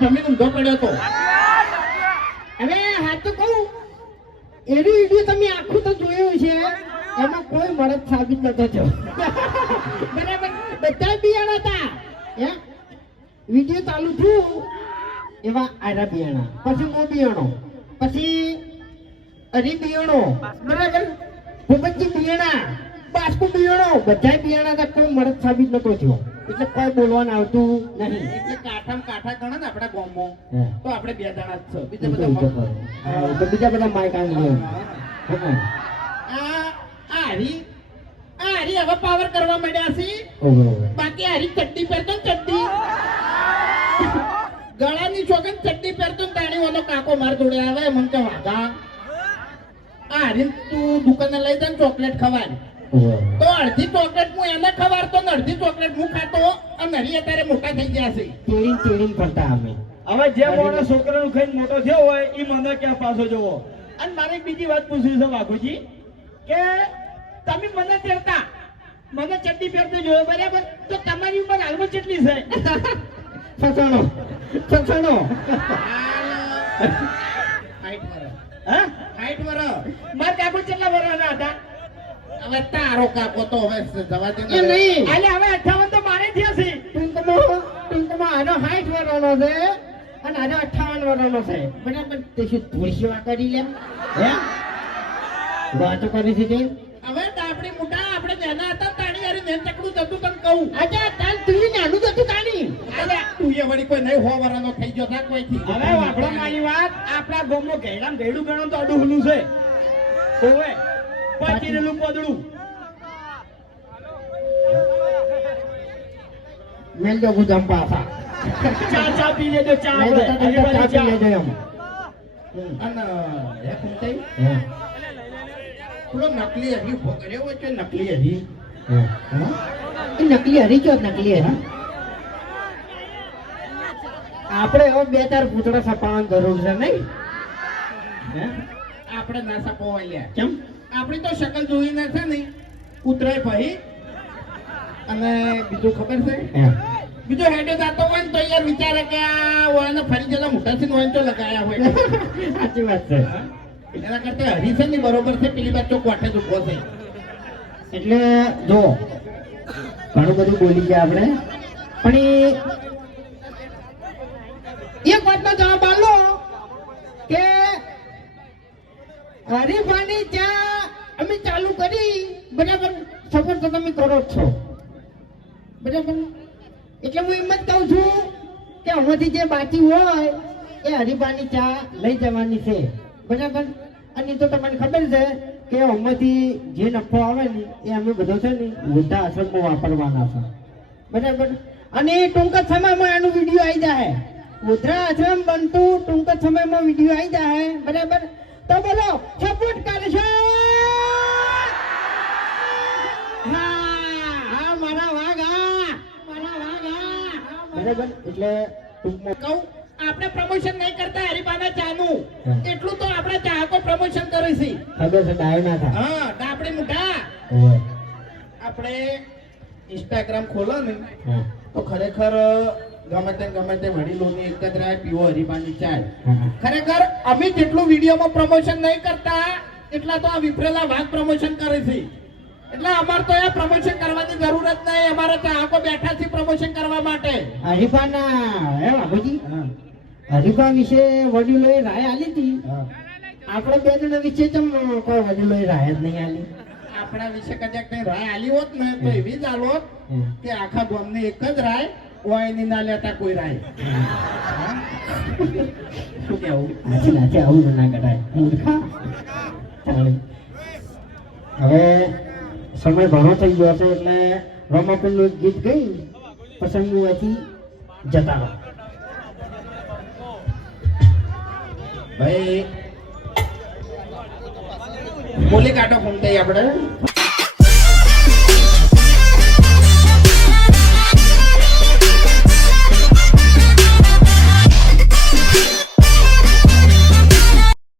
જમીન ઊંધો પડ્યો હતો હવે હા તો કહું, એનું વીડિયો તમે આખું તો જોયું છે એમાં કોઈ મળદ સાબિત નતો થયો. બરાબર? બધા બિયાણા હતા. હે? વીડિયો ચાલુ થયું, એવા આરા બિયાણા, પછી મો બિયાણો, પછી અરી બિયાણો, બરાબર? ભૂપતજી બિયાણા, બાસ્કુ બિયાણો બધા બિયાણા હતા, કોઈ મળદ સાબિત નતો થયો. એટલે કોઈ બોલવાનું આવતું નહીં. એટલે કાંઠામાં કાઠા ગણે ને આપણા ગામમાં. તો આપણે બે જણા જ છે. બીજા બધા તો બીજા બધા માઇક આવી ગયા હા. આ આ હરી હવે પાવર કરવા માંડ્યા છે. બાકી આરી ચડ્ડી પહેરતો ને ચડ્ડી. ગળાની છોકન ચડ્ડી પહેરતો તાણી ઓલો કાકો માર જોડે આવે મને કે વાઘા આ હરી તું દુકાને લઈ જાય ચોકલેટ ઓવે. તો અડધી ચોકલેટ હું એને ખવાડતો ને અડધી ચોકલેટ હું ખાતો અને હરી અત્યારે મોટા થઈ ગયા છે. તેડીને તેડીને ફરતા અમે. હવે જે માણસ છોકરાનું ખાઈને મોટો થયો હોય એ મને ક્યાં પાછો જવો? અને મારે બીજી વાત પૂછવી છે વાઘુજી કે તમે મને તેડતા મને ચડ્ડી પહેરતો જોયો બરાબર? તો તમારી ઉપર હાલમાં ચટલી છે? સસણો સસણો હાઈટ વરસ. હા? હાઈટ વરસ. મારા કાકો કેટલા વર્ષના હતા? હવે તારો કાકો તો હવે જવા દે નહીં. આલે હવે અઠાવન તો મારે થયા છે. ટૂંકમાં ટૂંકમાં આનો સાઠ વર્ષનો છે અને આનો અઠાવન વર્ષનો છે. બરાબર? તે શું ધૂળસીવા કરી લે? હે? વાતો કરી છે તે? હવે આપણી મોટા આપણે નાના હતા તાણી અરે મેં ચકડું જતું તને કહું. અચ્છા તાર તું નાનું જતું તાણી. અરે તું એ વળી કોઈ નહીં હો વરાનો થઈ ગયો કોઈ કોઈથી? હવે આપણો મારી વાત. આપણા ગામમાં ઘેડામ ઘેડું ગણો તો અડું હુલું છે. ઓવે. પાટીરેલું પદડું મેલ જો ગુજામ પાસા ચા ચા પી લેજો ચા આપણે. ચા પી લેજો એમ. અન હે કુંતાઈ? પેલો નકલી હરી ઊભો હોય છે નકલી હરી? એ નકલી હરી કયો નકલી હરી? આપણે હવે બે ચાર પૂતળા સપાવવાની જરૂર છે નહીં? હે? આપણે ના લ્યા કેમ? આપણી તો શકલ જોઈને છે ને. ઉતરાય ભાઈ અને બીજું ખબર છે? બીજો હેડે જાતો હોય ને તો યાર વિચારે કે આ ઓળાને ફરી જેલા મોટા થી હોય તો લગાયા હોય. સાચી વાત છે. એના કરતા હરી ની બરોબર છે પેલી બાજુ કોઠે જ ઊભો છે. એટલે જો ઘણું બધું બોલી ગયા આપણે. પણ એક વાતનો જવાબ આલો કે હરીફાની ત્યાં અમે ચાલુ કરી. બરાબર? સફર તો તમે કરો છો. બરાબર? એટલે હું એમ જ કહું છું કે હવેથી જે બાકી હોય એ હરીફાની ચા લઈ જવાની છે. બરાબર? અને તો તમને ખબર છે કે હમણાંથી જે નફો આવે ને એ અમે બધો છે ને વૃદ્ધા આશ્રમમાં વાપરવાના છે. બરાબર? અને ટૂંક જ સમયમાં એનું વીડિયો આવી જાય વૃદ્ધા આશ્રમ બનતું ટૂંક જ સમયમાં વીડિયો આવી જાય બરાબર? તો બોલો સપોર્ટ કરશો હા હા મારા વાઘ હા મારા વાઘ હા બરાબર એટલે ટૂંકમાં કહું આપણે પ્રમોશન નહીં કરતા હરીબાના ચાનું હા. એટલું તો આપણે ચાહકો પ્રમોશન કરે છે ખબર છે ડાયો ના થાય હા તો આપણે મોટા ઓય. આપણે ઇન્સ્ટાગ્રામ ખોલો ને હા તો ખરેખર ગમે તે ગમે તે વડીલોની એક જ રાય પીવો હરીબાની ચાય. ખરેખર અમે જેટલું વિડીયોમાં પ્રમોશન નહીં કરતા એટલા તો આ વિફરેલા ભાગ પ્રમોશન કરે છે. એટલે અમારે તો એ પ્રમોશન કરવાની જરૂર જ નહીં અમારે ચાહકો બેઠા છે પ્રમોશન કરવા માટે. હરીફાના હે બાબુજી હરીફા વિશે વડીલોએ રાય આલી હતી. આપણે બે જણા વિશે તો કોઈ વડીલોએ રાય જ નહીં આલી આપણા વિશે કદાચ કઈ રાય આલી હોત ને તો એવી જ આલો કે આખા ગામની એક જ રાય ઓયની ના લેતા કોઈ રાય શું કેવું આજે નાચે આવું ના કરાય મૂર્ખા હવે સમય ઘણો થઈ ગયો છે એટલે રમાપીરનું એક ગીત ગઈ પસંદનું અહીંથી જતા રહો ભાઈ બોલી કાઢો થઈ આપણે